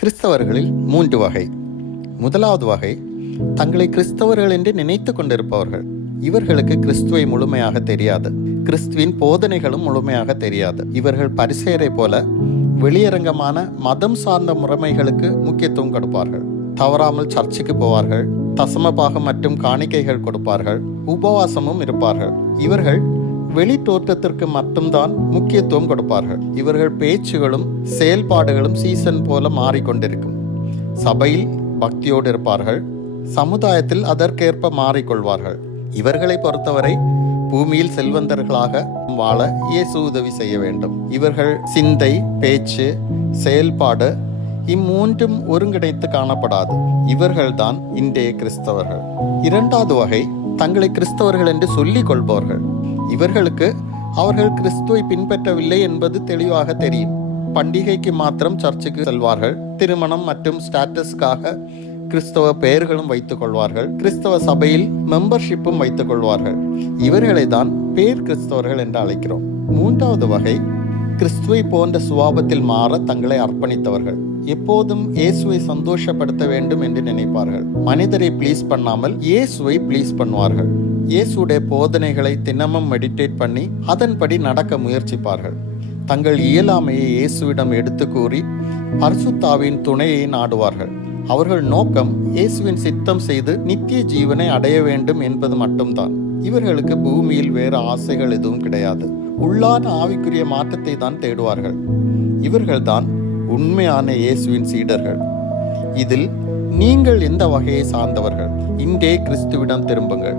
கிறிஸ்தவர்களில் 3 வகை. முதலாவது வகை, தங்களை கிறிஸ்தவர்கள் என்று நினைத்து கொண்டிருப்பவர்கள். இவர்களுக்கு கிறிஸ்துவை முழுமையாக தெரியாது, கிறிஸ்துவின் போதனைகளும் முழுமையாக தெரியாது. இவர்கள் பரிசேயரை போல வெளியரங்கமான மதம் சார்ந்த முறைமைகளுக்கு முக்கியத்துவம் கொடுப்பார்கள். தவறாமல் சர்ச்சுக்கு போவார்கள், தசமபாகம் மற்றும் காணிக்கைகள் கொடுப்பார்கள், உபவாசமும் இருப்பார்கள். இவர்கள் வெளி தோற்றத்திற்கு மட்டும்தான் முக்கியத்துவம் கொடுப்பார்கள். இவர்கள் பேச்சுகளும் செயல்பாடுகளும் சீசன் போல மாறிக்கொண்டிருக்கும். சபையில் பக்தியோடு இருப்பார்கள், சமுதாயத்தில் அதற்கேற்ப மாறிக்கொள்வார்கள். இவர்களை பொறுத்தவரை பூமியில் செல்வந்தர்களாக வாழ இயேசு உதவி செய்ய வேண்டும். இவர்கள் சிந்தை, பேச்சு, செயல்பாடு இம்மூன்றும் ஒருங்கிணைத்து காணப்படாது. இவர்கள்தான் இன்றைய கிறிஸ்தவர்கள். இரண்டாவது வகை, தங்களை கிறிஸ்தவர்கள் என்று சொல்லிக் கொள்பவர்கள். இவர்களுக்கு அவர்கள் கிறிஸ்துவை பின்பற்றவில்லை என்பது தெளிவாக தெரியும். பண்டிகைக்கு மாத்திரம் சர்ச்சுக்கு செல்வார்கள். திருமணம் மற்றும் ஸ்டேட்டஸ்க்காக கிறிஸ்தவ பெயர்களும் வைத்துக் கொள்வார்கள். கிறிஸ்தவ சபையில் மெம்பர்ஷிப்பும் வைத்துக் கொள்வார்கள். இவர்களை தான் பேர் கிறிஸ்தவர்கள் என்று அழைக்கிறோம். மூன்றாவது வகை, கிறிஸ்துவை போன்ற சுபாவத்தில் மாற தங்களை அர்ப்பணித்தவர்கள். எப்போதும் இயேசுவை சந்தோஷப்படுத்த வேண்டும் என்று நினைப்பார்கள். மனிதரை ப்ளீஸ் பண்ணாமல் இயேசுவை ப்ளீஸ் பண்ணுவார்கள். இயேசுடைய போதனைகளை தினமும் மெடிடேட் பண்ணி அதன்படி நடக்க முயற்சிப்பார்கள். தங்கள் இயலாமையை இயேசுவிடம் எடுத்து கூறி பரிசுத்தாவின் துணையை நாடுவார்கள். அவர்கள் நோக்கம் இயேசுவின் சித்தம் செய்து நித்திய ஜீவனை அடைய வேண்டும் என்பது மட்டும்தான். இவர்களுக்கு பூமியில் வேறு ஆசைகள் எதுவும் கிடையாது. உள்ளான ஆவிக்குரிய மாற்றத்தை தான் தேடுவார்கள். இவர்கள்தான் உண்மையான இயேசுவின் சீடர்கள். இதில் நீங்கள் எந்த வகையை சார்ந்தவர்கள்? இன்றே கிறிஸ்துவிடம் திரும்புங்கள்.